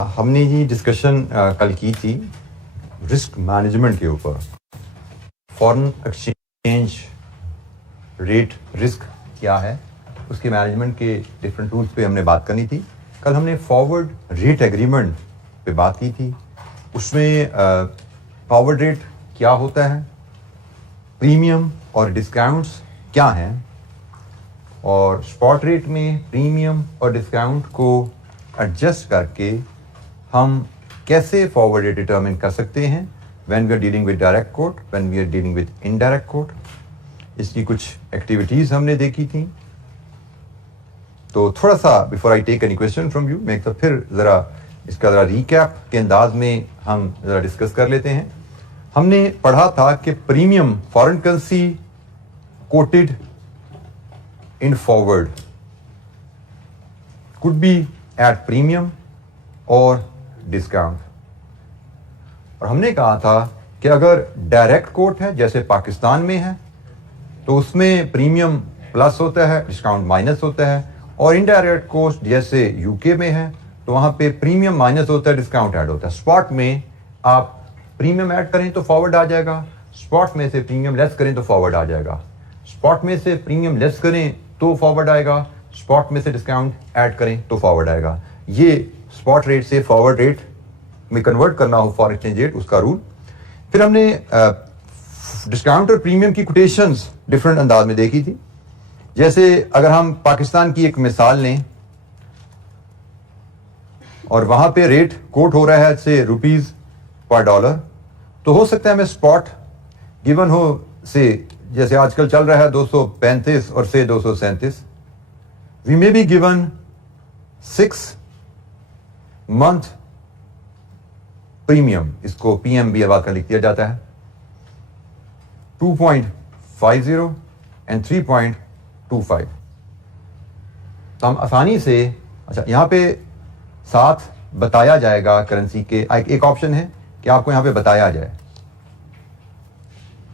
हमने ये डिस्कशन कल की थी रिस्क मैनेजमेंट के ऊपर। फॉरेन एक्सचेंज रेट रिस्क क्या है, उसके मैनेजमेंट के डिफरेंट टूल्स पे हमने बात करनी थी। कल हमने फॉरवर्ड रेट एग्रीमेंट पे बात की थी। उसमें फॉरवर्ड रेट क्या होता है, प्रीमियम और डिस्काउंट्स क्या हैं, और स्पॉट रेट में प्रीमियम और डिस्काउंट को एडजस्ट करके हम कैसे फॉरवर्ड रेट डिटरमिन कर सकते हैं when we are dealing with direct quote, when we are dealing with indirect quote. इसकी कुछ एक्टिविटीज़ हमने देखी थी। तो थोड़ा सा before I take any question from you, मैं फिर इसका रीकैप के अंदाज में हम ज़रा डिस्कस कर लेते हैं। हमने पढ़ा था कि premium foreign currency quoted in forward could be at premium और डिस्काउंट। और हमने कहा था कि अगर डायरेक्ट कोट है जैसे पाकिस्तान में है तो उसमें प्रीमियम प्लस होता है, डिस्काउंट माइनस होता है, और इनडायरेक्ट कोट जैसे यूके में है तो वहां पे प्रीमियम माइनस होता है, डिस्काउंट ऐड होता है। स्पॉट में आप प्रीमियम ऐड करें तो फॉरवर्ड आ जाएगा, स्पॉट में से प्रीमियम लेस करें तो फॉरवर्ड आ जाएगा, स्पॉट में से प्रीमियम लेस करें तो फॉरवर्ड आएगा, स्पॉट में से डिस्काउंट ऐड करें तो फॉरवर्ड आएगा। ये स्पॉट रेट से फॉरवर्ड रेट में कन्वर्ट करना हो फॉरेन एक्सचेंज रेट, उसका रूल। फिर हमने डिस्काउंट और प्रीमियम की कोटेशंस डिफरेंट अंदाज में देखी थी। जैसे अगर हम पाकिस्तान की एक मिसाल लें और वहां पे रेट कोट हो रहा है से रुपीज पर डॉलर, तो हो सकता है हमें स्पॉट गिवन हो से जैसे आजकल चल रहा है 235 और से 237। We may be given 6 month premium, इसको पीएमबी आवाज का लिख दिया जाता है, 2.50 एंड 3.25। तो हम आसानी से, अच्छा यहां पे साथ बताया जाएगा करेंसी के, एक ऑप्शन है कि आपको यहां पे बताया जाए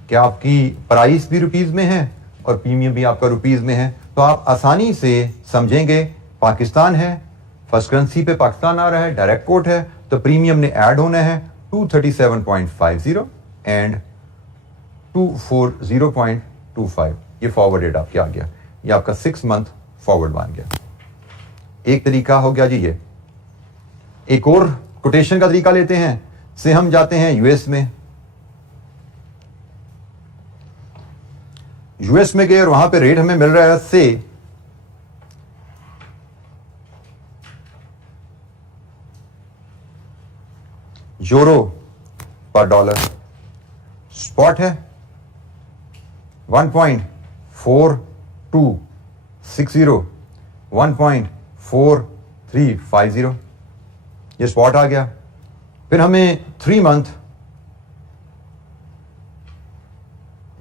कि आपकी प्राइस भी रुपीस में है और प्रीमियम भी आपका रुपीस में है, तो आप आसानी से समझेंगे पाकिस्तान है, फर्स्ट करेंसी पे पाकिस्तान आ रहा है, डायरेक्ट कोट है, तो प्रीमियम ने ऐड होना है 237.50 एंड 240.25। ये फॉरवर्ड रेट आपके आ गया, ये आपका 6 मंथ फॉरवर्ड बन गया। एक तरीका हो गया जी ये। एक और कोटेशन का तरीका लेते हैं, से हम जाते हैं यूएस में। यूएस में गए और वहां पे रेट हमें मिल रहा है से यूरो पर डॉलर, स्पॉट है 1.4260, 1.4350, ये स्पॉट आ गया। फिर हमें 3 मंथ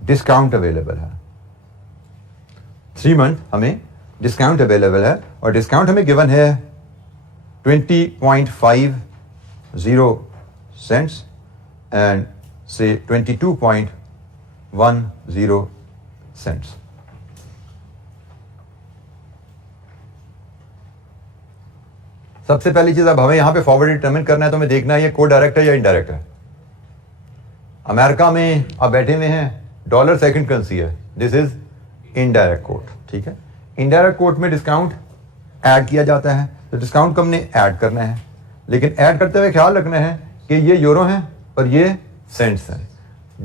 डिस्काउंट अवेलेबल है, 3 मंथ हमें डिस्काउंट अवेलेबल है, और डिस्काउंट हमें गिवन है 20.50 सेंट्स एंड से 22.10 सेंट्स। सबसे पहली चीज, अब हमें यहां पे फॉरवर्ड डिटरमिन करना है तो हमें देखना है ये कोड डायरेक्ट है या इनडायरेक्ट है। अमेरिका में आप बैठे हुए हैं, डॉलर सेकंड करेंसी है, दिस इज इनडायरेक्ट कोट, ठीक है। इनडायरेक्ट कोट में डिस्काउंट ऐड किया जाता है, तो डिस्काउंट को हमने ऐड करना है, लेकिन ऐड करते हुए ख्याल रखना है कि ये यूरो हैं और ये सेंट्स हैं।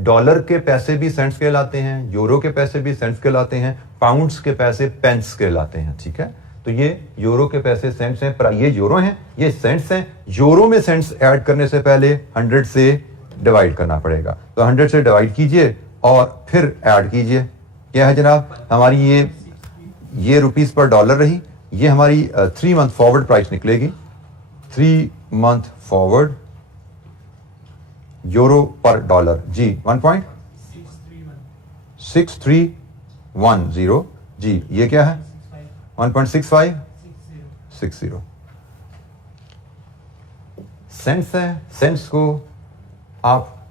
डॉलर के पैसे भी सेंट्स कहलाते हैं, यूरो के पैसे भी सेंट्स कहलाते हैं, पाउंड्स के पैसे पेंस कहलाते हैं, ठीक है। तो ये यूरो के पैसे सेंट्स हैं, पर ये यूरो हैं, ये सेंट्स हैं। यूरो में सेंट्स ऐड करने से पहले 100 से डिवाइड करना पड़ेगा, तो 100 से डिवाइड कीजिए और फिर ऐड कीजिए। क्या है जनाब, हमारी ये रुपीस पर डॉलर रही, ये हमारी 3 मंथ फॉरवर्ड प्राइस निकलेगी, 3 मंथ फॉरवर्ड यूरो पर डॉलर जी 1.6310 जी, ये क्या है 1.6560 सेंट्स है। सेंट्स को आप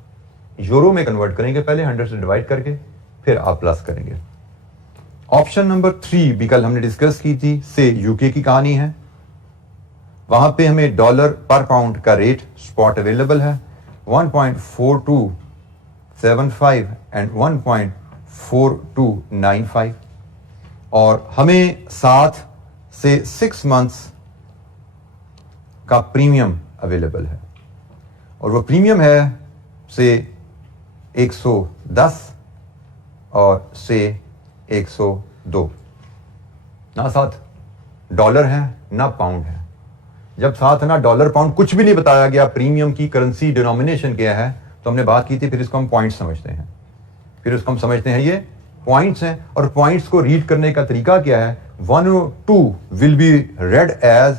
यूरो में कन्वर्ट करेंगे पहले 100 से डिवाइड करके, फिर आप प्लस करेंगे। ऑप्शन नंबर 3 भी कल हमने डिस्कस की थी, से यूके की कहानी है। वहां पे हमें डॉलर पर पाउंड का रेट स्पॉट अवेलेबल है 1.4275 एंड 1.4295 और हमें 7 से 6 मंथ्स का प्रीमियम अवेलेबल है और वो प्रीमियम है से 110 और से 102 ना साथ डॉलर है ना पाउंड है। जब साथ ना डॉलर पाउंड कुछ भी नहीं बताया गया, प्रीमियम की करेंसी डिनोमिनेशन क्या है, तो हमने बात की थी फिर इसको हम पॉइंट्स समझते हैं, फिर उसको हम समझते हैं ये पॉइंट्स हैं और पॉइंट्स को रीड करने का तरीका क्या है। 102 विल बी रेड एज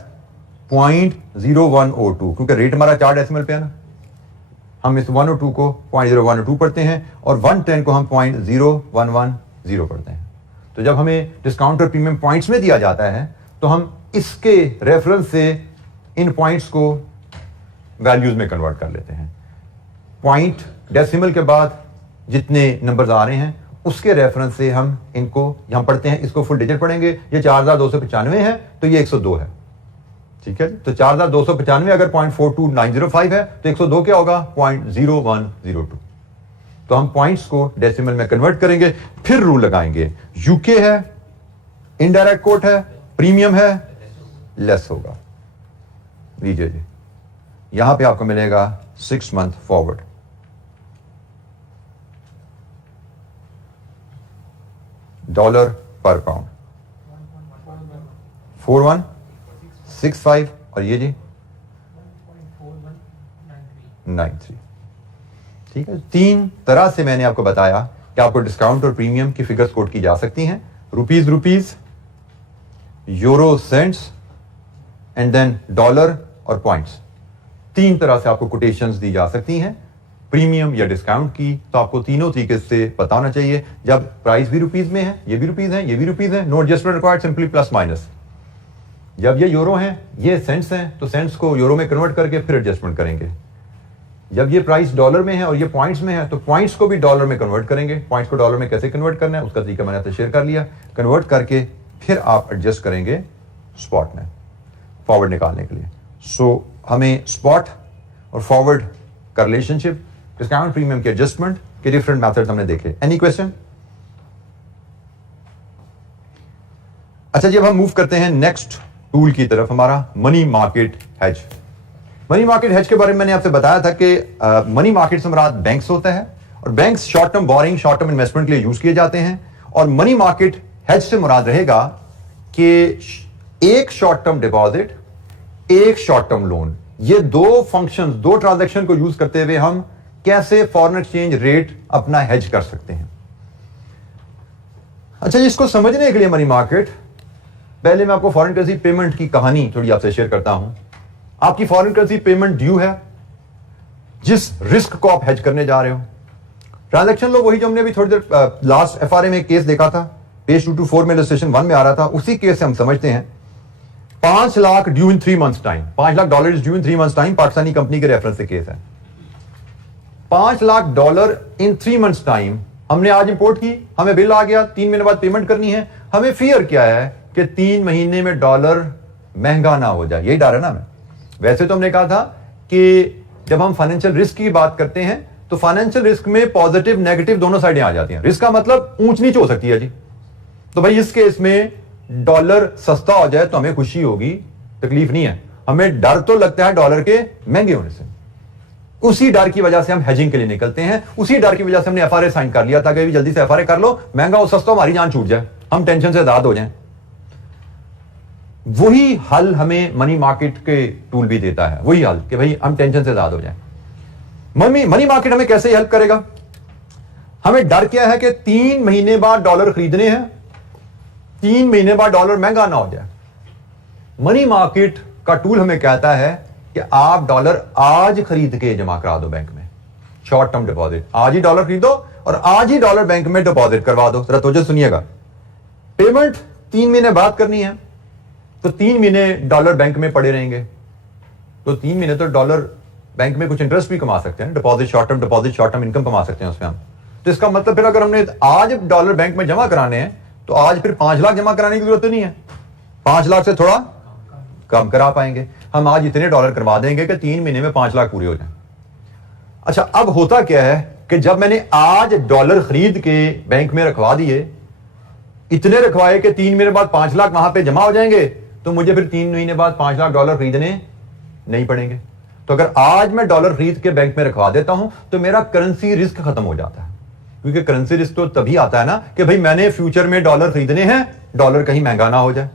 0.0102 क्योंकि रेट हमारा 4 डेसिमल पे है ना, हम इस 102 को 0.0102 पढ़ते हैं और 110 को हम 0.0110 पढ़ते हैं। तो जब हमें डिस्काउंट और प्रीमियम पॉइंट्स में दिया जाता है तो हम इसके रेफरेंस से इन पॉइंट्स को वैल्यूज में कन्वर्ट कर लेते हैं। पॉइंट डेसिमल के बाद जितने नंबर्स आ रहे हैं उसके रेफरेंस से हम इनको यहां पढ़ते हैं। इसको फुल डिजिट पढ़ेंगे, ये 4295 है तो ये 102 है, ठीक है। तो 4295 अगर 0.42905 है तो 102 क्या होगा 0.0102। तो हम पॉइंट्स को डेसिमल में कन्वर्ट करेंगे, फिर रूल लगाएंगे। यूके है, इनडायरेक्ट कोट है, प्रीमियम है, लेस होगा। लीजिए जी, यहां पे आपको मिलेगा 6 मंथ फॉरवर्ड, डॉलर पर पाउंड 4165 और ये जी 93। ठीक है, 3 तरह से मैंने आपको बताया कि आपको डिस्काउंट और प्रीमियम की फिगर्स कोट की जा सकती हैं। Rupees, euro cents and then dollar और पॉइंट्स। 3 तरह से आपको कोटेशंस दी जा सकती हैं प्रीमियम या डिस्काउंट की। तो आपको तीनों तरीके से पता होना चाहिए। जब प्राइस भी रुपीज में है, ये भी रुपीज है, ये भी रुपीज है, no adjustment required, simply plus minus. जब ये यूरो हैं, ये सेंट्स हैं, तो सेंट्स को यूरो में कन्वर्ट करके फिर एडजस्टमेंट करेंगे। जब ये प्राइस डॉलर में है और ये पॉइंट्स में है तो पॉइंट्स को भी डॉलर में कन्वर्ट करेंगे। पॉइंट्स को डॉलर में कैसे कन्वर्ट करना है उसका तरीका मैंने आपसे शेयर कर लिया। कन्वर्ट करके फिर आप एडजस्ट करेंगे स्पॉट में फॉरवर्ड निकालने के लिए। सो हमें स्पॉट और फॉरवर्ड का रिलेशनशिप, डिस्काउंट प्रीमियम के एडजस्टमेंट के डिफरेंट मेथड्स हमने देखे। Any question? अच्छा जी, अब हम मूव करते हैं नेक्स्ट टूल की तरफ, हमारा money market hedge. Money market hedge के बारे में मैंने आपसे बताया था कि मनी मार्केट से मुराद बैंक्स होता है और banks short term borrowing, short term investment के लिए यूज किए जाते हैं। और मनी मार्केट हेज से मुराद रहेगा कि एक शॉर्ट टर्म डिपॉजिट, एक शॉर्ट टर्म लोन, ये 2 फंक्शन, 2 ट्रांजैक्शन को यूज करते हुए हम कैसे फॉरेन एक्सचेंज रेट अपना हेज कर सकते हैं। अच्छा, इसको समझने के लिए मनी मार्केट, पहले मैं आपको फॉरेन करेंसी पेमेंट की कहानी थोड़ी आपसे शेयर करता हूं। आपकी फॉरेन करेंसी पेमेंट ड्यू है, जिस रिस्क को आप हेज करने जा रहे हो। ट्रांजैक्शन लो वही जो हमने अभी थोड़ी देर लास्ट एफआरए में केस देखा था, पेज 224 में इलस्ट्रेशन 1 में आ रहा था, उसी केस से हम समझते हैं। 5 लाख ड्यू इन 3 मंथ्स टाइम, $5 लाख ड्यू इन 3 मंथ्स टाइम, पाकिस्तानी कंपनी के रेफरेंस से केस है। $5 लाख इन 3 मंथ्स टाइम हमने आज इंपोर्ट की, हमें बिल आ गया, 3 महीने बाद पेमेंट करनी है। हमें फियर क्या है कि 3 महीने में डॉलर महंगा ना हो जाए, यही डर है ना। हमें वैसे तो हमने कहा था कि जब हम फाइनेंशियल रिस्क की बात करते हैं तो फाइनेंशियल रिस्क में पॉजिटिव नेगेटिव दोनों साइडें आ जाती हैं। रिस्क का मतलब ऊंच नीच हो सकती है जी। तो भाई इस केस में डॉलर सस्ता हो जाए तो हमें खुशी होगी, तकलीफ नहीं है। हमें डर तो लगता है डॉलर के महंगे होने से। उसी डर की वजह से हम हेजिंग के लिए निकलते हैं। उसी डर की वजह से हमने एफआरए साइन कर लिया था कि जल्दी से एफआरए कर लो, महंगा हो सस्ता, हमारी जान छूट जाए, हम टेंशन से आजाद हो जाएं। वही हल हमें मनी मार्केट के टूल भी देता है, वही हल कि भाई हम टेंशन से आजाद हो जाएं। मनी मार्केट हमें कैसे हेल्प करेगा? हमें डर क्या है कि 3 महीने बाद डॉलर खरीदने हैं, 3 महीने बाद डॉलर महंगा ना हो जाए। मनी मार्केट का टूल हमें कहता है कि आप डॉलर आज खरीद के जमा करा दो बैंक में, शॉर्ट टर्म डिपॉजिट। आज ही डॉलर खरीदो और आज ही डॉलर बैंक में डिपॉजिट करवा दो। जरा तवज्जो सुनिएगा, पेमेंट 3 महीने बाद करनी है तो 3 महीने डॉलर बैंक में पड़े रहेंगे, तो 3 महीने तो डॉलर बैंक में कुछ इंटरेस्ट भी कमा सकते हैं, deposit, short term deposit, short term income कमा सकते हैं उसमें हम। तो इसका मतलब फिर अगर हमने आज डॉलर बैंक में जमा कराने हैं तो आज फिर 5 लाख जमा कराने की जरूरत नहीं है, 5 लाख से थोड़ा काम करा पाएंगे। हम आज इतने डॉलर करवा देंगे कि 3 महीने में 5 लाख पूरे हो जाएं। अच्छा, अब होता क्या है कि जब मैंने आज डॉलर खरीद के बैंक में रखवा दिए, इतने रखवाए कि 3 महीने बाद 5 लाख वहां पे जमा हो जाएंगे, तो मुझे फिर 3 महीने बाद 5 लाख डॉलर खरीदने नहीं पड़ेंगे। तो अगर आज मैं डॉलर खरीद के बैंक में रखवा देता हूं तो मेरा करेंसी रिस्क खत्म हो जाता है, क्योंकि करेंसी रिस्क तो तभी आता है ना कि भाई मैंने फ्यूचर में डॉलर खरीदने हैं, डॉलर कहीं महंगा ना हो जाए।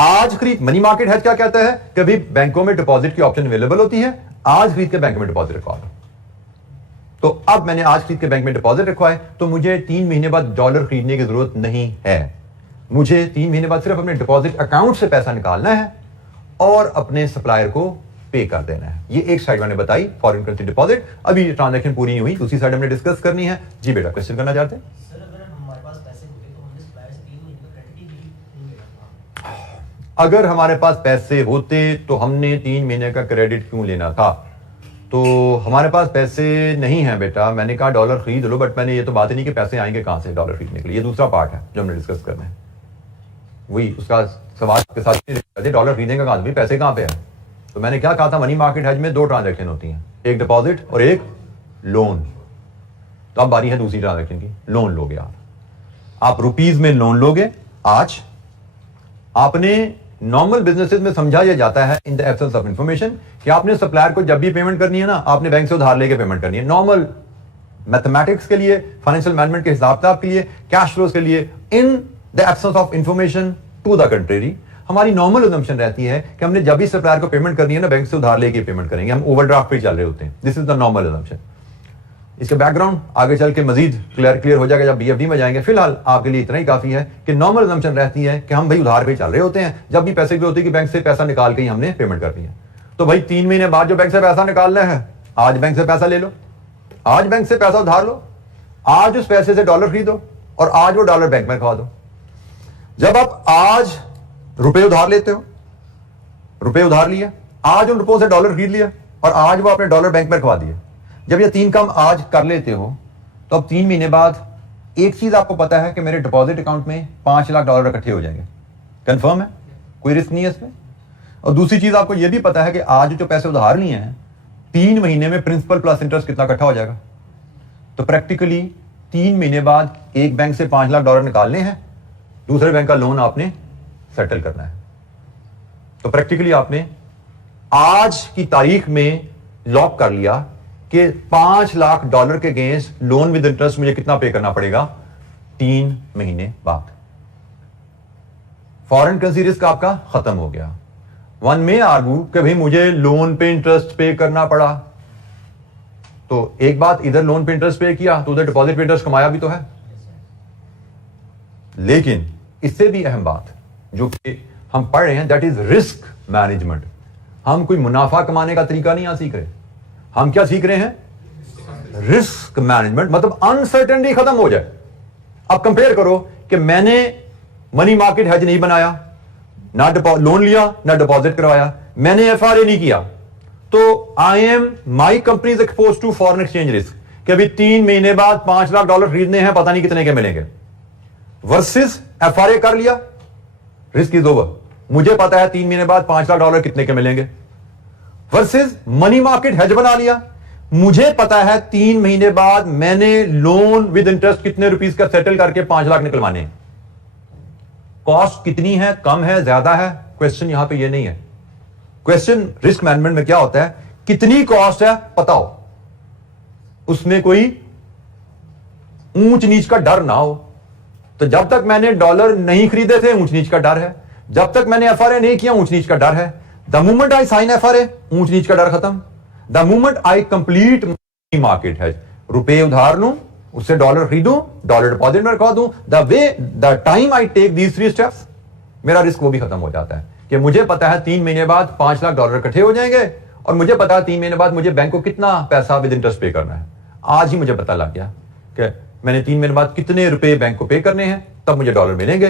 आज खरीद, मनी मार्केट हेज क्या कहता है कि भाई बैंकों में डिपॉजिट की ऑप्शन अवेलेबल होती है, आज खरीद के बैंक में डिपॉजिट रखवा दो। तो अब मैंने आज खरीद के बैंक में डिपॉजिट रखवाए तो मुझे 3 महीने बाद डॉलर खरीदने की जरूरत नहीं है। मुझे 3 महीने बाद सिर्फ अपने डिपॉजिट अकाउंट से पैसा निकालना है और अपने सप्लायर को पे कर देना है। ये एक साइड मैंने बताई, फॉरेन करेंसी डिपॉजिट। अभी ट्रांजैक्शन पूरी नहीं हुई, दूसरी साइड हमने डिस्कस करनी है। जी बेटा, क्वेश्चन करना चाहते हैं? सर, अगर हमारे पास पैसे होते तो हमने सप्लायर से 3 महीने का क्रेडिट ही क्यों लेना था? अगर हमारे पास पैसे होते तो हमने 3 महीने का क्रेडिट क्यों लेना था? तो हमारे पास पैसे नहीं है बेटा। मैंने कहा डॉलर खरीद लो, बट मैंने ये तो बात ही नहीं कि पैसे आएंगे कहां से डॉलर खरीदने के लिए। ये दूसरा पार्ट है जो हमने डिस्कस करना है। वही उसका सवाल के साथ डॉलर खरीदेंगे कहां से, पैसे कहां पे है? तो मैंने क्या कहा था, मनी मार्केट हेज में 2 ट्रांजैक्शन होती हैं, एक डिपॉजिट और एक लोन। तो अब बारी है दूसरी ट्रांजैक्शन की, लोन लोगे आप रुपीज में लोन लोगे। आज आपने नॉर्मल बिजनेसेस में समझाया जाता है इन द एब्सेंस ऑफ इंफॉर्मेशन कि आपने सप्लायर को जब भी पेमेंट करनी है ना, आपने बैंक से उधार लेके पेमेंट करनी है। नॉर्मल मैथमेटिक्स के लिए, फाइनेंशियल मैनेजमेंट के हिसाब किताब के लिए, कैश फ्लोज के लिए, in the absence of information to the contrary, हमारी नॉर्मल अजम्पशन रहती है कि हमने जब भी सप्लायर को पेमेंट करनी है ना, बैंक से उधार लेके पेमेंट करेंगे। हम ओवरड्राफ्ट पे चल रहे होते हैं। This is the normal assumption. इसका बैकग्राउंड आगे चल के मजीद क्लियर हो जाएगा जब बीएफडी में जाएंगे। फिलहाल आपके लिए इतना ही काफी है कि नॉर्मल अजम्पशन रहती है कि हम भाई उधार पे चल रहे होते हैं। जब भी पैसे की होती है कि बैंक से पैसा निकाल के ही हमने पेमेंट करनी है। तो भाई 3 महीने बाद जो बैंक से पैसा निकालना है, आज बैंक से पैसा ले लो, आज बैंक से पैसा उधार लो, आज उस पैसे से डॉलर खरीदो और आज वो डॉलर बैंक में रखवा दो। जब आप आज रुपए उधार लेते हो, रुपए उधार लिए, आज उन रुपयों से डॉलर खरीद लिया और आज वो अपने डॉलर बैंक में रखवा दिए। जब ये 3 काम आज कर लेते हो तो अब 3 महीने बाद एक चीज आपको पता है कि मेरे डिपॉजिट अकाउंट में 5 लाख डॉलर इकट्ठे हो जाएंगे। कंफर्म है, कोई रिस्क नहीं है इसमें। और दूसरी चीज आपको यह भी पता है कि आज जो पैसे उधार लिए हैं, 3 महीने में प्रिंसिपल प्लस इंटरेस्ट कितना इकट्ठा हो जाएगा। तो प्रैक्टिकली 3 महीने बाद एक बैंक से 5 लाख डॉलर निकालने हैं, दूसरे बैंक का लोन आपने सेटल करना है। तो प्रैक्टिकली आपने आज की तारीख में लॉक कर लिया कि 5 लाख डॉलर के अगेंस्ट लोन विद इंटरेस्ट मुझे कितना पे करना पड़ेगा 3 महीने बाद। फॉरेन करेंसी रिस्क आपका खत्म हो गया। वन में आर्गू कि भाई मुझे लोन पे इंटरेस्ट पे करना पड़ा, तो एक बात, इधर लोन पे इंटरेस्ट पे किया तो उधर डिपॉजिट पे इंटरेस्ट कमाया भी तो है। लेकिन इससे भी अहम बात जो कि हम पढ़ रहे हैं, दैट इज रिस्क मैनेजमेंट। हम कोई मुनाफा कमाने का तरीका नहीं यहां सीख रहे, हम क्या सीख रहे हैं? Risk management. मतलब अनसर्टेनिटी खत्म हो जाए। अब कंपेयर करो कि मैंने मनी मार्केट हेज नहीं बनाया, ना लोन लिया, ना डिपॉजिट करवाया, मैंने एफआरए नहीं किया, तो I am my company is expose to foreign exchange risk कि अभी 3 महीने बाद 5 लाख डॉलर खरीदने हैं, पता नहीं कितने के मिलेंगे। वर्सेस एफआरए कर लिया, रिस्क इज ओवर, मुझे पता है 3 महीने बाद 5 लाख डॉलर कितने के मिलेंगे। वर्सेस मनी मार्केट हेज बना लिया, मुझे पता है 3 महीने बाद मैंने लोन विद इंटरेस्ट कितने रुपीस का सेटल करके 5 लाख निकलवाने हैं। कॉस्ट कितनी है, कम है, ज्यादा है, क्वेश्चन यहां पे ये नहीं है। क्वेश्चन रिस्क मैनेजमेंट में क्या होता है, कितनी कॉस्ट है पता हो, उसमें कोई ऊंच नीच का डर ना हो। तो जब तक मैंने डॉलर नहीं खरीदे थे, ऊंच नीच का डर है। जब तक मैंने एफआरए नहीं किया, ऊंच नीच का डर है। The moment I sign FRA, ऊंच नीच का डर खत्म। The moment I complete market है, रुपए उधार लूं, उससे डॉलर खरीदूं, डॉलर डिपॉजिट में रखवा दूं, the time I take these 3 steps, मेरा रिस्क वो भी खत्म हो जाता है कि मुझे पता है 3 महीने बाद 5 लाख डॉलर इकट्ठे हो जाएंगे और मुझे पता है 3 महीने बाद मुझे बैंक को कितना पैसा विद इंटरेस्ट पे करना है। आज ही मुझे पता लग गया कि मैंने 3 महीने बाद कितने रुपए बैंक को पे करने हैं, तब मुझे डॉलर मिलेंगे।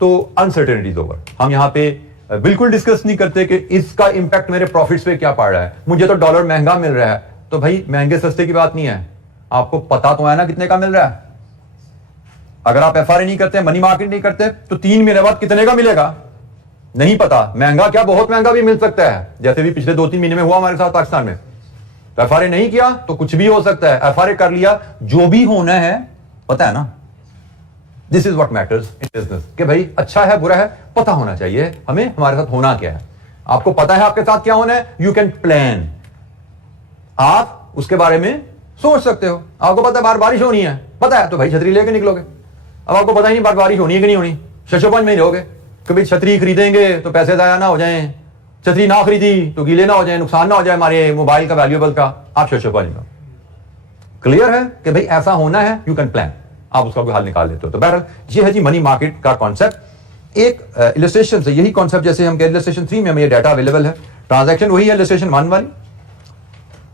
तो अनसर्टेनिटी इज ओवर। हम यहां पे बिल्कुल डिस्कस नहीं करते कि इसका इंपैक्ट मेरे प्रॉफिट्स पे क्या पड़ रहा है। मुझे तो डॉलर महंगा मिल रहा है, तो भाई महंगे सस्ते की बात नहीं है, आपको पता तो है ना कितने का मिल रहा है। अगर आप एफआरए नहीं करते, मनी मार्केट नहीं करते, तो 3 महीने बाद कितने का मिलेगा नहीं पता, महंगा क्या बहुत महंगा भी मिल सकता है, जैसे भी पिछले 2-3 महीने में हुआ हमारे साथ पाकिस्तान में। एफआरए नहीं किया तो कुछ भी हो सकता है, एफआरए कर लिया, जो भी होना है पता है ना। This is what matters in business, कि भाई अच्छा है बुरा है पता होना चाहिए हमें, हमारे साथ होना क्या है। आपको पता है आपके साथ क्या होना है, यू कैन प्लान, आप उसके बारे में सोच सकते हो। आपको पता है बाहर बारिश होनी है, पता है तो भाई छतरी लेके निकलोगे। अब आपको पता ही नहीं बाहर बारिश होनी है कि नहीं होनी, शशोपंज में ही रहोगे। कभी छतरी खरीदेंगे तो पैसे जाया ना हो जाएं, छतरी ना खरीदी तो गीले ना हो जाए, नुकसान ना हो जाए हमारे मोबाइल का वैल्यूएबल का, आप शशोपंज में। क्लियर है कि भाई ऐसा होना है, यू कैन प्लान, आप उसका कोई हल निकाल लेते हो। तो बहरहाल ये है जी मनी मार्केट का कॉन्सेप्ट। एक इलस्ट्रेशन से यही कॉन्सेप्ट, जैसे हम कह इलस्ट्रेशन 3 में हमें ये डाटा अवेलेबल है, ट्रांजैक्शन वही है इलस्ट्रेशन 1 वाली,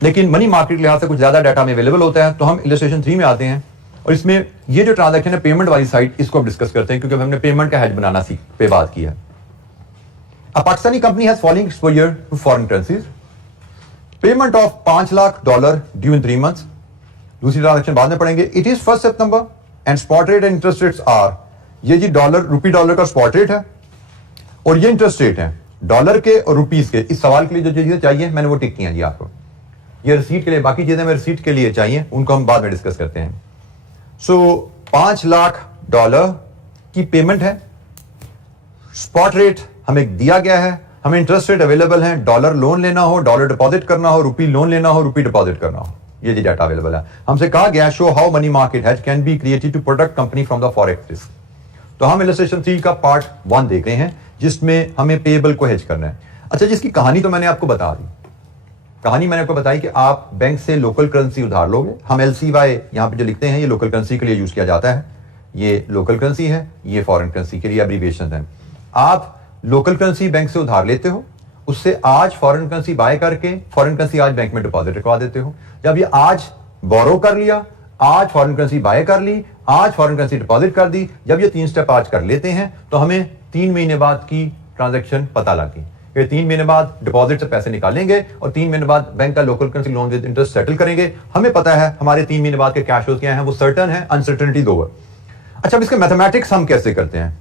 लेकिन मनी मार्केट के लिहाज से कुछ ज्यादा डाटा में अवेलेबल होता है। तो हम इलस्ट्रेशन 3 में आते हैं और इसमें ये जो ट्रांजैक्शन है पेमेंट वाली साइड, इसको हम डिस्कस करते हैं क्योंकि हमने पेमेंट का हेज बनाना सीख पे बात की है। A Pakistani company has falling exposure to foreign currencies. Payment of $5 lakh due in 3 months. दूसरी ट्रांजैक्शन बाद में पढ़ेंगे। It is 1 September and spot rate and interest rates are, ये जी रुपी डॉलर का स्पॉट रेट है और ये इंटरेस्ट रेट है डॉलर के और रुपीस के। इस सवाल के लिए जो चीजें चाहिए मैंने वो टिक की हैं जी आपको, ये रिसीट के लिए, बाकी चीजें मैं रिसीट के लिए चाहिए उनको हम बाद में डिस्कस करते हैं। सो $5 लाख की पेमेंट है, स्पॉट रेट हमें दिया गया है, हमें इंटरेस्ट रेट अवेलेबल है, डॉलर लोन लेना हो, डॉलर डिपॉजिट करना हो, रुपी लोन लेना हो, रुपी डिपॉजिट करना हो, ये जी डाटा अवेलेबल है। हमसे कहा गया show how money market hedge can be created to protect company from the forex risk. तो हम इलस्ट्रेशन 3 का पार्ट 1 देख रहे हैं जिसमें हमें पेएबल को हेज करना है। अच्छा, जिसकी कहानी तो मैंने आपको बता दी, कहानी मैंने आपको बताई कि आप बैंक से लोकल करेंसी उधार लोगे। हम LCY यहां पे जो लिखते हैं ये लोकल करेंसी के लिए यूज किया जाता है, ये लोकल करेंसी है, ये फॉरेन करेंसी के लिए एब्रीविएशन है। आप लोकल करेंसी बैंक से उधार लेते हो, उससे आज फॉरेन करेंसी बाय करके फॉरेन करेंसी आज बैंक में डिपॉजिट करवा देते हो। जब ये आज बोरो कर लिया, आज फॉरेन करेंसी बाय कर ली, आज फॉरेन करेंसी डिपॉजिट कर दी, जब ये 3 स्टेप आज कर लेते हैं तो हमें 3 महीने बाद की ट्रांजैक्शन पता लगी। ये 3 महीने बाद डिपॉजिट से पैसे निकालेंगे और 3 महीने बाद बैंक का local currency loan with interest settle करेंगे। हमें पता है हमारे 3 महीने बाद के कैश फ्लो क्या है, वो सर्टन है, अनसर्टनिटी 2 है। अच्छा, अब इसके मैथमेटिक्स हम कैसे करते हैं?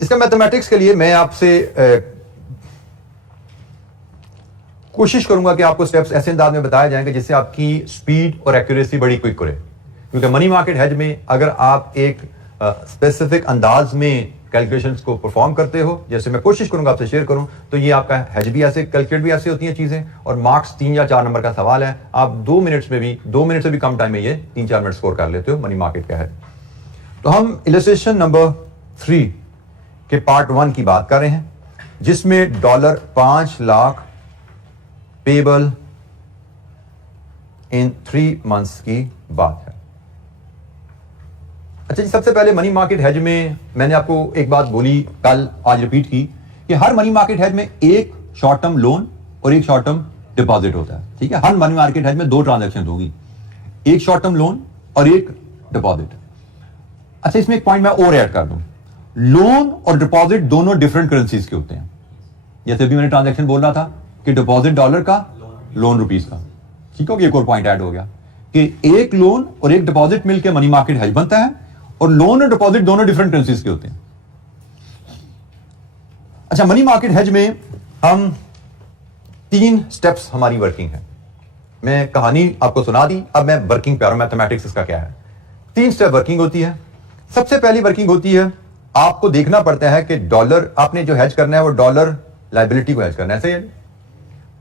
इसका मैथमेटिक्स के लिए मैं आपसे कोशिश करूंगा कि आपको स्टेप्स ऐसे अंदाज में बताए जाएंगे जिससे आपकी स्पीड और एक्यूरेसी बड़ी क्विक करे। क्योंकि मनी मार्केट हेज में अगर आप एक स्पेसिफिक अंदाज में कैलकुलेशंस को परफॉर्म करते हो, जैसे मैं कोशिश करूंगा आपसे शेयर करूं, तो ये आपका हेज भी ऐसे कैलकुलेट भी ऐसे होती हैं चीजें, और मार्क्स 3 या 4 नंबर का सवाल है, आप 2 मिनट से भी कम टाइम में ये 3-4 मिनट स्कोर कर लेते हो मनी मार्केट का हेज। तो हम इलस्ट्रेशन नंबर 3 के पार्ट 1 की बात कर रहे हैं जिसमें $5 लाख पेबल इन 3 मंथ्स की बात है। अच्छा जी, सबसे पहले मनी मार्केट हेज में मैंने आपको एक बात बोली कल, आज रिपीट की कि हर मनी मार्केट हेज में एक शॉर्ट टर्म लोन और एक शॉर्ट टर्म डिपॉजिट होता है। ठीक है, हर मनी मार्केट हेज में 2 ट्रांजैक्शन होगी, एक शॉर्ट टर्म लोन और एक डिपॉजिट। अच्छा, इसमें एक पॉइंट मैं और ऐड कर दूं, लोन और डिपॉजिट दोनों डिफरेंट करेंसीज के होते हैं। जैसे भी मैंने ट्रांजैक्शन बोल रहा था कि डिपॉजिट डॉलर का, लोन रुपीस का। ठीक हो गया, एक और पॉइंट ऐड हो गया कि एक लोन और एक डिपॉजिट मिलकर मनी मार्केट हेज बनता है, और लोन और डिपॉजिट दोनों डिफरेंट करेंसीज के होते हैं। अच्छा, मनी मार्केट हेज में हम 3 स्टेप्स हमारी वर्किंग है। मैं कहानी आपको सुना दी, अब मैं वर्किंग पे आ रहा हूं, मैथमेटिक्स इसका क्या है। 3 स्टेप वर्किंग होती है। सबसे पहली वर्किंग होती है, आपको देखना पड़ता है कि डॉलर आपने जो हेज करना है वो डॉलर लायबिलिटी को हेज करना है। ऐसे ही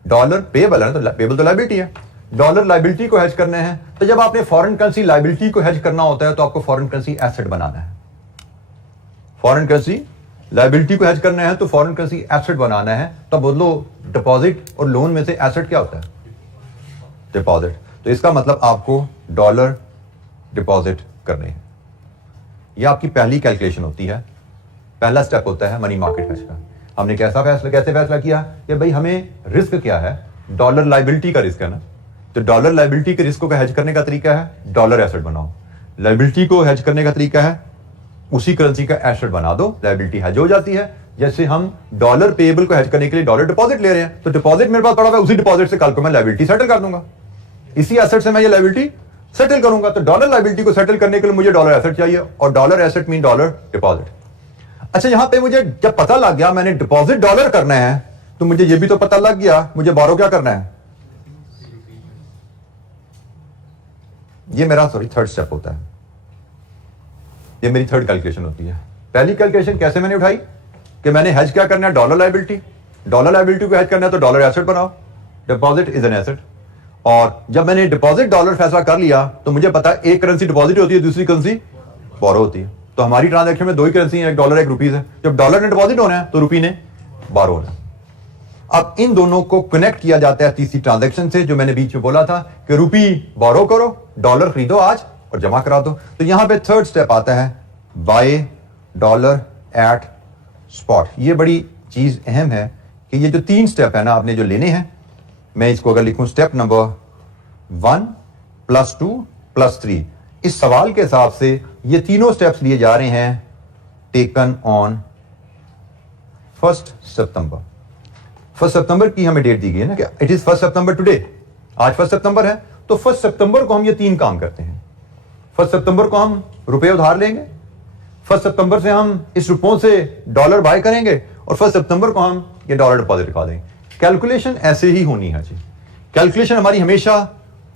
डॉलर पेबल है, तो पेबल तो लायबिलिटी है, डॉलर लायबिलिटी को हेज करने हैं। तो जब आपने फॉरेन करेंसी लायबिलिटी को हेज करना होता है तो आपको फॉरेन करेंसी एसेट बनाना है। फॉरेन करेंसी लायबिलिटी को हेज करना है तो फॉरेन करेंसी एसेट बनाना है। तो बोलो डिपॉजिट और लोन में से एसेट क्या होता है? डिपॉजिट। तो इसका मतलब आपको डॉलर डिपॉजिट करने हैं। यह आपकी पहली कैलकुलेशन होती है, पहला स्टेप होता है मनी मार्केट हेज का। हमने कैसे फैसला किया कि भाई हमें रिस्क क्या है? डॉलर लायबिलिटी का रिस्क है ना, तो डॉलर लायबिलिटी के रिस्क को हेज करने का तरीका है डॉलर एसेट बनाओ। लायबिलिटी को हेज करने का तरीका है उसी करेंसी का एसेट बना दो, लायबिलिटी हेज हो जाती है। जैसे हम डॉलर पेएबल को हेज करने के लिए डॉलर डिपॉजिट ले रहे हैं, तो डिपॉजिट मेरे पास पड़ा हुआ है, उसी डिपॉजिट से कल को मैं लायबिलिटी सेटल कर दूंगा, इसी एसेट से मैं ये लायबिलिटी सेटल करूंगा। तो डॉलर लायबिलिटी को सेटल करने के लिए मुझे डॉलर एसेट चाहिए, और dollar asset mean dollar deposit. अच्छा, यहां पे मुझे जब पता लग गया मैंने डिपॉजिट डॉलर करना है, तो मुझे ये भी तो पता लग गया मुझे बारो क्या करना है। ये मेरा थर्ड स्टेप होता है, ये मेरी थर्ड कैलकुलेशन होती है। पहली कैलकुलेशन कैसे मैंने उठाई कि मैंने हेज क्या करना है, डॉलर लायबिलिटी। डॉलर लायबिलिटी को हेज करना है तो डॉलर एसेट बनाओ, डिपॉजिट इज एन एसेट। और जब मैंने डिपॉजिट डॉलर फैसला कर लिया तो मुझे पता है एक करेंसी डिपॉजिट होती है, दूसरी करेंसी बोरो होती है। तो हमारी ट्रांजैक्शन में दो ही करेंसी है, एक डॉलर एक रुपीज है। जब डॉलर ने डिपॉजिट होना है तो रुपी ने बोरो होना है। अब इन दोनों को कनेक्ट किया जाता है तीसरी ट्रांजैक्शन से, जो मैंने बीच में बोला था कि रुपी बोरो करो, डॉलर खरीदो आज और जमा करा दो। तो यहां पे थर्ड स्टेप आता है बाय डॉलर एट स्पॉट। ये बड़ी चीज अहम है कि ये जो तीन स्टेप है ना आपने जो लेने हैं, मैं इसको अगर लिखूं स्टेप नंबर 1 + 2 + 3, इस सवाल के हिसाब से ये तीनों स्टेप्स लिए जा रहे हैं टेकन ऑन 1 सितंबर। 1 सितंबर की हमें डेट दी गई है ना, कि इट इज 1 सितंबर टुडे। आज 1 सितंबर है तो 1 सितंबर को हम ये तीन काम करते हैं। 1 सितंबर को हम रुपए उधार लेंगे, 1 सितंबर से हम इस रुपयों से डॉलर बाय करेंगे और 1 सितंबर को हम ये डॉलर डिपॉजिट कर देंगे। कैलकुलेशन ऐसे ही होनी है जी। कैलकुलेशन हमारी हमेशा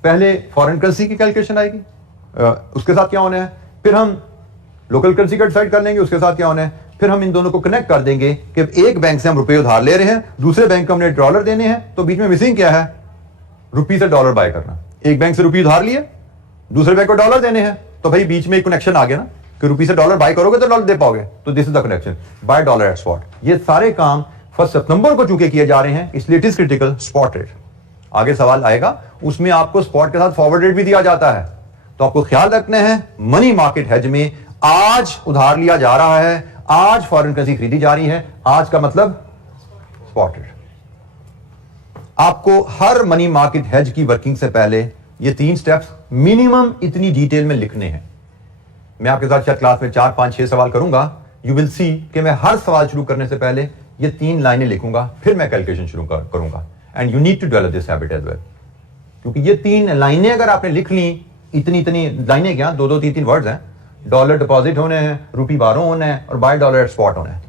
पहले फॉरेन करेंसी की कैलकुलेशन आएगी, उसके साथ क्या होना है, फिर हम लोकल करेंसी का डिसाइड कर लेंगे, उसके साथ क्या होना है, फिर हम इन दोनों को कनेक्ट कर देंगे कि एक बैंक से हम रुपए उधार ले रहे हैं, दूसरे बैंक को हमने डॉलर देने हैं, तो बीच में मिसिंग क्या है, रुपी से डॉलर बाय करना। एक बैंक से रुपये उधार लिए, दूसरे बैंक को डॉलर देने हैं, तो भाई बीच में एक कनेक्शन आ गया ना कि रुपी से डॉलर बाय करोगे तो डॉलर दे पाओगे, तो this is the connection, buy dollar at spot. ये सारे काम 1 सितंबर को चूंकि किए जा रहे हैं, इसलिए it is critical spot rate. आगे सवाल आएगा, उसमें आपको स्पॉट के साथ फॉरवर्ड रेट भी दिया जाता है, तो आपको ख्याल रखना है मनी मार्केट हेज में आज उधार लिया जा रहा है, आज फॉरेन करेंसी खरीदी जा रही है, आज का मतलब स्पॉट रेट। आपको हर मनी मार्केट हेज की वर्किंग से पहले ये तीन स्टेप्स मिनिमम इतनी डिटेल में लिखने हैं। मैं आपके साथ शायद क्लास में 4, 5, 6 सवाल करूंगा, यू विल सी कि मैं हर सवाल शुरू करने से पहले ये 3 लाइनें लिखूंगा, फिर मैं कैलकुलेशन शुरू करूंगा। And you need to develop this habit as well, क्योंकि ये 3 लाइनें अगर आपने लिख ली, इतनी लाइनें क्या, 2-2, 3-3 वर्ड्स हैं, डॉलर डिपॉजिट होने हैं, रुपी बारो होना है और बाय डॉलर एट स्पॉट होना है।